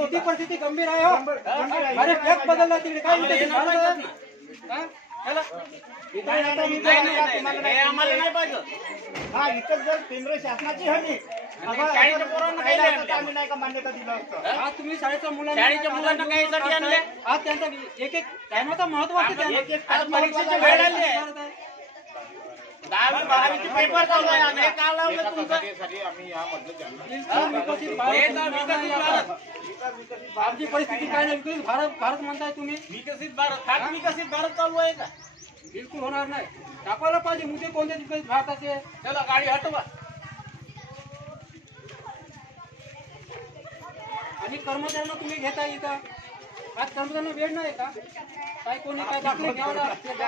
किती परिस्थिती गंभीर आहे हो. अरे एक बदलला तिकडे काय आम्हाला नाही पाहिजे. हा इथं जर केंद्र शासनाची हमी आम्ही नाही का मान्यता दिलं असतं. आज तुम्ही शाळेच्या मुलांना काही साठी आणले. आज त्यांचा एक एक टायमाचा महत्वाचा परीक्षेची वेळ आली आहे. 10-12चे पेपर चालू आहे. हे का लावलं तुमचं? आमची परिस्थिती काय नाही. विकसित भारत म्हणताय तुम्ही. विकसित भारत चालू आहे का? बिलकुल होणार नाही. टाकायला पाहिजे मुद्दे कोणते विकसित भारताचे. चला गाडी हटवा. आणि कर्मचाऱ्यांना तुम्ही घेता इथं. आज कर्मचाऱ्यांना वेळ नाही का? काय कोणी काय दाखले घ्यावं असं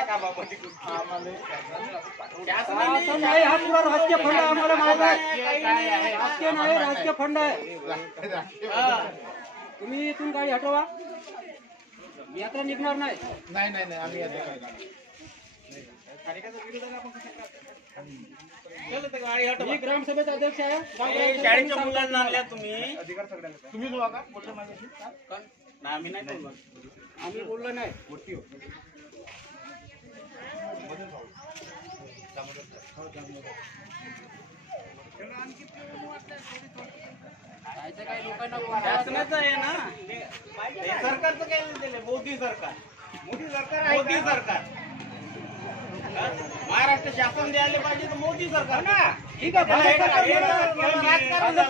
नाही. हा पुरा राजकीय फंड आहे. आम्हाला माहित आहे. राजकीय नाही, राजकीय फंड आहे. तुम्ही इथून गाडी हटवा. मी आता निघणार नाही. आम्ही मी ग्रामसभेचा अध्यक्ष आहे. शाळेच्या मुलांना आणल्या तुम्ही. तुम्ही जो का बोलले माझ्याशी आम्ही नाही बोललो. आम्ही बोललो नाही. काही लोकांना शासनाचं आहे ना. हे सरकारचं काय दिलं? मोदी सरकार. मोदी सरकार महाराष्ट्र शासन द्यायला पाहिजे तर मोदी सरकार ना. ठीक आहे. भारत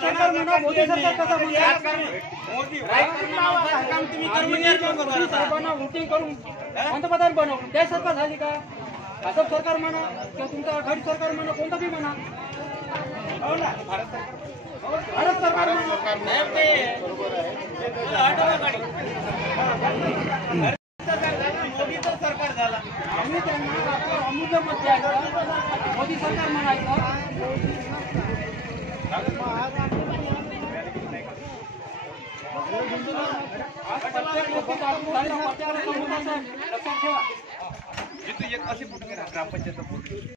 सरकार म्हणा, मोदी सरकार कसं म्हणा. मोदी काम तुम्ही साहेबांना वोटिंग करून पंतप्रधान बनवून त्या सरकार झाली का? भाजप सरकार म्हणा किंवा तुमचं आघाडी सरकार म्हणा, कोणतं बी म्हणा. हो ना. भारत सरकार मोदीचं सरकार झालं. आम्ही त्यांना आपलं अमूल्य मत द्यायचं. मोदी सरकार म्हणायचं. प्रत्येक गोष्टीत आपण लक्षात ठेवा. एक अशी ग्रामपंचायत